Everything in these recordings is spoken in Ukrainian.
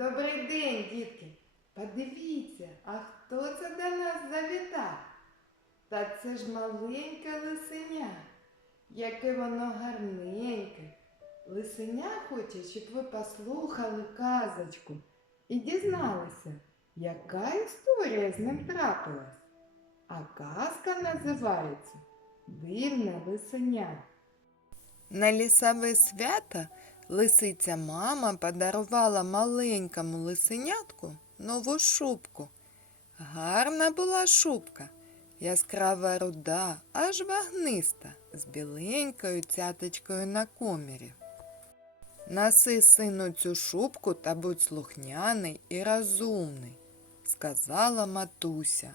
добрий день, дітки. Подивіться, а хто це до нас завітав? Та це ж маленьке лисеня, яке воно гарненьке. Лисеня хоче, щоб ви послухали казочку і дізналися, яка історія з ним трапилась. А казка називається Дивне лисеня. На лісове свято лисиця мама подарувала маленькому лисенятку нову шубку. Гарна була шубка, яскрава руда, аж вагниста, з біленькою цяточкою на комірі. Наси сину цю шубку та будь слухняний і розумний, сказала матуся.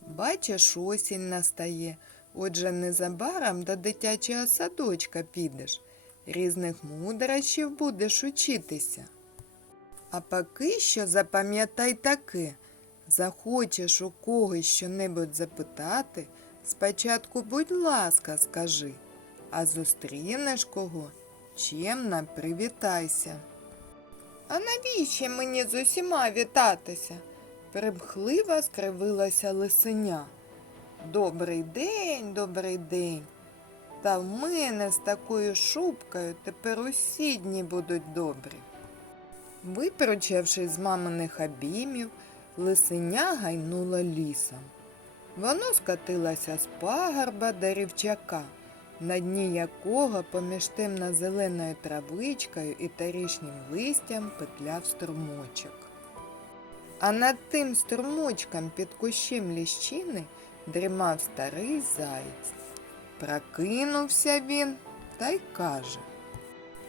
Бачиш, осінь настає, отже незабаром до дитячого садочка підеш, різних мудрощів будеш учитися. А поки що запам'ятай таке, захочеш у когось щонебудь запитати, спочатку, будь ласка, скажи, а зустрінеш кого, чемно привітайся. А навіщо мені з усіма вітатися? Примхливо скривилася лисеня. Добрий день, добрий день. Та в мене з такою шубкою тепер усі дні будуть добрі. Випручавшись з маминих обіймів, лисеня гайнула лісом. Воно скотилося з пагорба до рівчака, на дні якого поміж темно-зеленою травичкою і торішнім листям петляв струмочок. А над тим струмочком під кущем ліщини дрімав старий заєць. Прокинувся він та й каже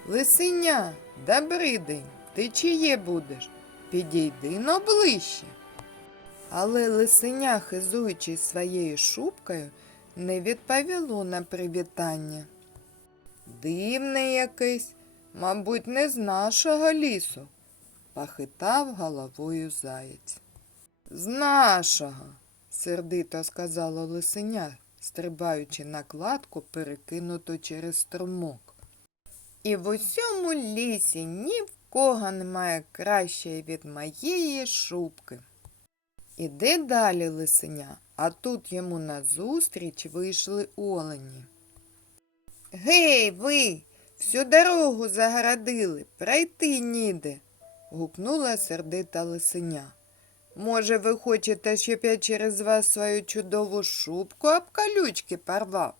Лисеня, добрий день, ти чиє будеш? Підійди но ближче. Але лисеня, хизуючись своєю шубкою, не відповіло на привітання. Дивний якийсь, мабуть, не з нашого лісу, похитав головою заєць. З нашого, сердито сказала лисеня, стрибаючи на кладку, перекинуту через струмок. І в усьому лісі ні в кого немає кращої від моєї шубки. Іде далі лисеня, а тут йому назустріч вийшли олені. Гей, ви, всю дорогу загородили, пройти ніде, гукнула сердита лисеня. Може, ви хочете, щоб я через вас свою чудову шубку об колючки порвав?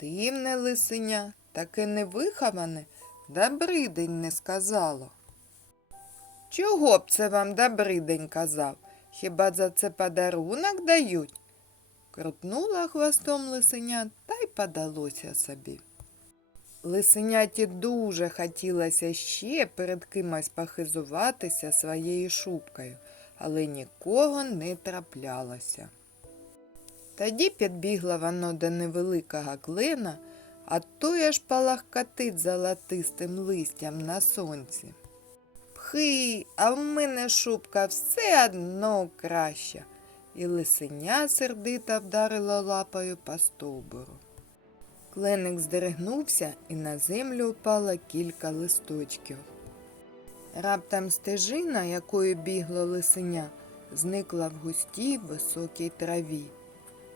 Дивне лисеня, таке невиховане, добрий день не сказало. Чого б це вам добрий день казав? Хіба за це подарунок дають? Крутнула хвостом лисеня та й подалося собі. Лисеняті дуже хотілося ще перед кимось похизуватися своєю шубкою, але нікого не траплялося. Тоді підбігла воно до невеликого клена, а той аж палахкотить золотистим листям на сонці. Пхи, а в мене шубка все одно краща. І лисеня сердито вдарила лапою по стовбуру. Кленик здригнувся і на землю впало кілька листочків. Раптом стежина, якою бігло лисеня, зникла в густій високій траві.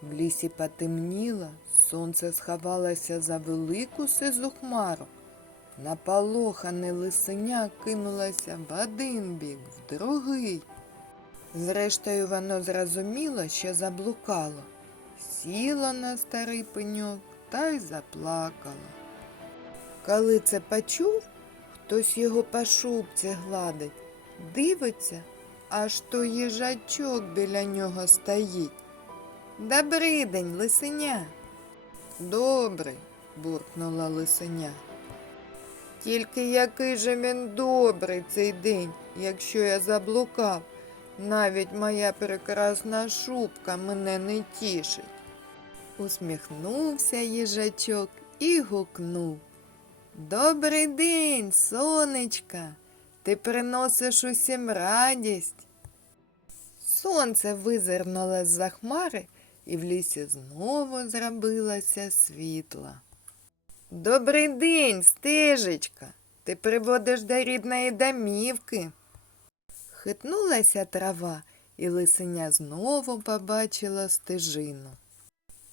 В лісі потемніло, сонце сховалося за велику сизу хмару. Наполохане лисеня кинулося в один бік, в другий. Зрештою, воно зрозуміло, що заблукало, сіло на старий пеньок та й заплакало. Коли це почув, хтось його по шубці гладить, дивиться, аж то їжачок біля нього стоїть. Добрий день, лисеня. Добрий, буркнула лисеня. Тільки який же він добрий цей день, якщо я заблукав. Навіть моя прекрасна шубка мене не тішить. Усміхнувся їжачок і гукнув. Добрий день, сонечка, ти приносиш усім радість. Сонце визирнуло з-за хмари, і в лісі знову зробилося світло. Добрий день, стежечка. ти приводиш до рідної домівки. Хитнулася трава, і лисеня знову побачила стежину.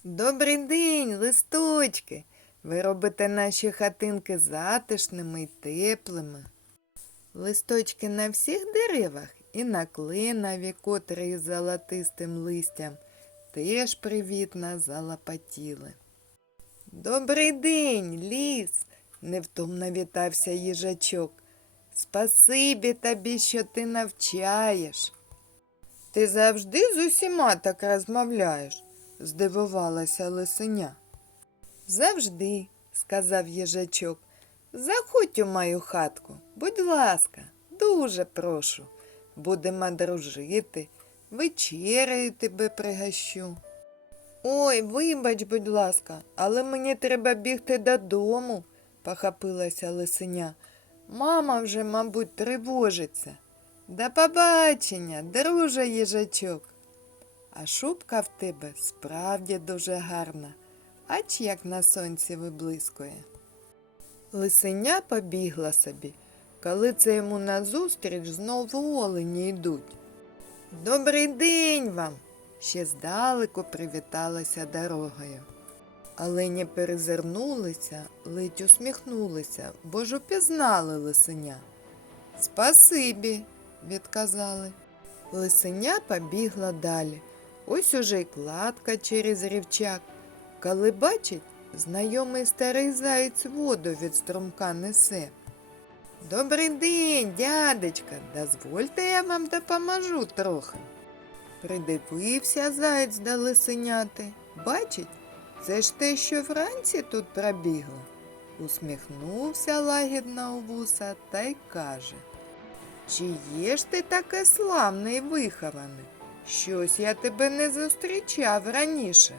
Добрий день, листочки. Ви робите наші хатинки затишними й теплими. Листочки на всіх деревах і на кленові, котрі із золотистим листям, теж привітно залопотіли. Добрий день, ліс, невтомно вітався їжачок. Спасибі тобі, що ти навчаєш. Ти завжди з усіма так розмовляєш, здивувалася лисеня. Завжди, сказав їжачок. Заходь у мою хатку, будь ласка, дуже прошу. Будемо дружити, вечерею тебе пригощу. Ой, вибач, будь ласка, але мені треба бігти додому, похопилася лисеня. Мама вже, мабуть, тривожиться. До побачення, друже їжачок. А шубка в тебе справді дуже гарна, ач як на сонці виблискує. Лисеня побігла собі, коли це йому назустріч знову олені йдуть. Добрий день вам! ще здалеку привіталася дорогою. Олені перезирнулися, ледь усміхнулися, бо ж упізнали лисеня. Спасибі, відказали. Лисеня побігла далі. Ось уже й кладка через рівчак. Коли бачить, знайомий старий заєць воду від струмка несе. Добрий день, дядечка, дозвольте я вам допоможу трохи. Придивився заєць до лисеняти. Бачить, це ж те, що вранці тут пробігло. Усміхнувся лагідно у вуса та й каже. Чи є ж ти таке славне й вихований? Щось я тебе не зустрічав раніше.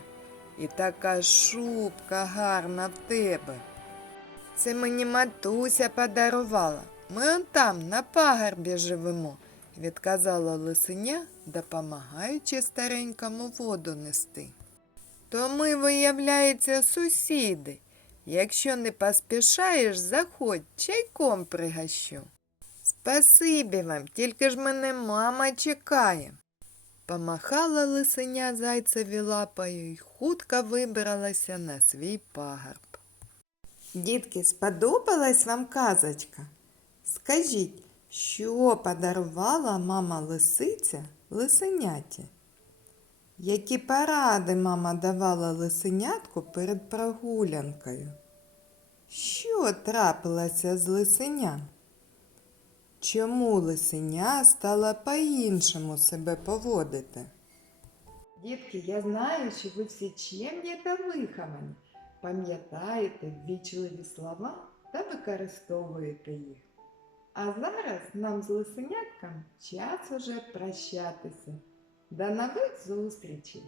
І така шубка гарна в тебе. Це мені матуся подарувала. Ми он там, на пагорбі живемо, відказала лисеня, допомагаючи старенькому воду нести. То ми, виявляється, сусіди. Якщо не поспішаєш, заходь, чайком пригощу. Спасибі вам, тільки ж мене мама чекає. Помахала лисеня зайцеві лапою й хутко вибралася на свій пагорб. Дітки, сподобалась вам казочка? Скажіть, що подарувала мама лисиця лисеняті? Які поради мама давала лисенятку перед прогулянкою? Що трапилося з лисеням? Чому лисеня стала по-іншому себе поводити? Дітки, я знаю, що ви всі чемні та виховані. Пам'ятаєте ввічливі слова та використовуєте їх. А зараз нам з лисенятком час уже прощатися. До нових зустрічей!